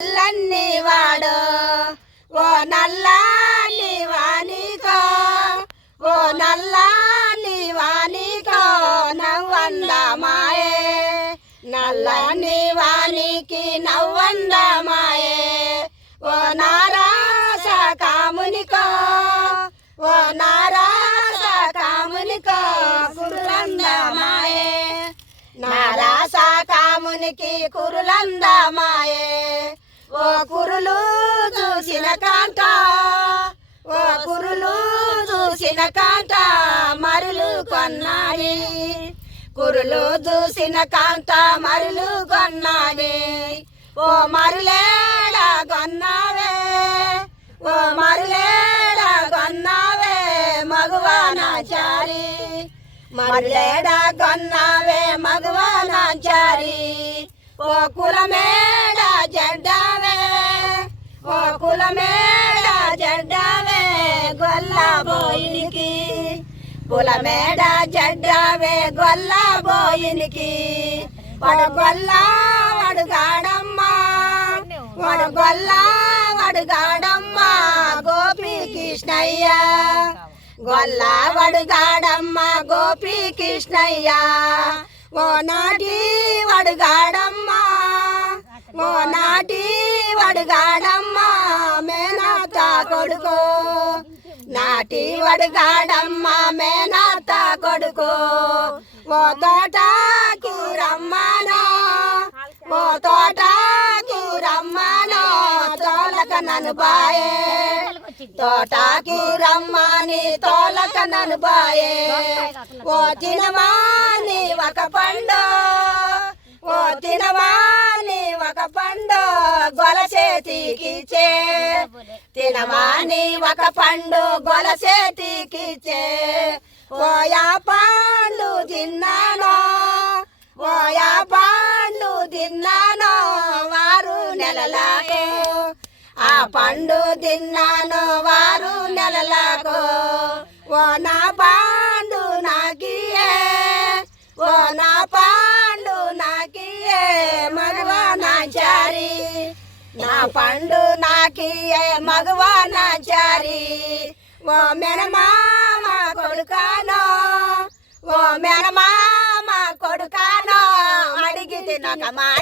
నల్లన్ని వాడు ఓ నల్లని వానికో ఓ నల్లని వానికో నవ్వందమాయే నల్లని వానికి నవ్వందమాయే ఓ నారాస కామునికో ఓ నారాస కామునికో కురులందమాయే నారాస కామునికి కురులందమాయే ఓ కురులు చూసిన కాంట ఓ కురులు చూసిన కాంట మరులు కొన్నాడి కురులు చూసిన కాంట మరులు కొన్నాడి ఓ మరులేడ కొన్నావే ఓ మరులేడ కొన్నావే మగువానాచారి మరులేడ కొన్నావే మగువానాచారి ఓ కులమేడ జడ్డావే ఓ కులమేడ జడ్డావే గొల్లబోయినికి కులమేడ జడ్డావే గొల్లబోయినికి వాడు గొల్ల వడుగాడమ్మా వాడు గొల్ల వడుగాడమ్మా గోపి కృష్ణయ్య గొల్ల వడుగాడమ్మ గోపి కృష్ణయ్య ఓ నాటి వడుగాడమ్మా ఓ నాటి వడుగాడమ్మా మేనాత కొడుకో నాటి వడుగాడమ్మా మేనాత కొడుకో ఓ తోటకు రమ్మనో ఓ తోటకు రమ్మనో తోలక నన్ను బాయే తోటకు రమ్మని తోలక నన్ను బాయే ఓ తినమాని ఒక పండు ఓ తినమాని ఒక పండు గొల చేతికిచ్చే తినమాని ఒక పండు గొల చేతికిచ్చే ఓ యా పండు తిన్నాను ఓ యా పండు తిన్నాను 6 నెలలకు ఆ పండు తిన్నాను 6 నెలలకు ఓ నా పండు నాకియే ఓ నా పండు నాకియే మగవానాచారి నా పండు నాకియే మగవానాచారి ఓ మేనమామ కొడుకానో ఓ మేనమామ కొడుకానో అడిగితే ఒక మాట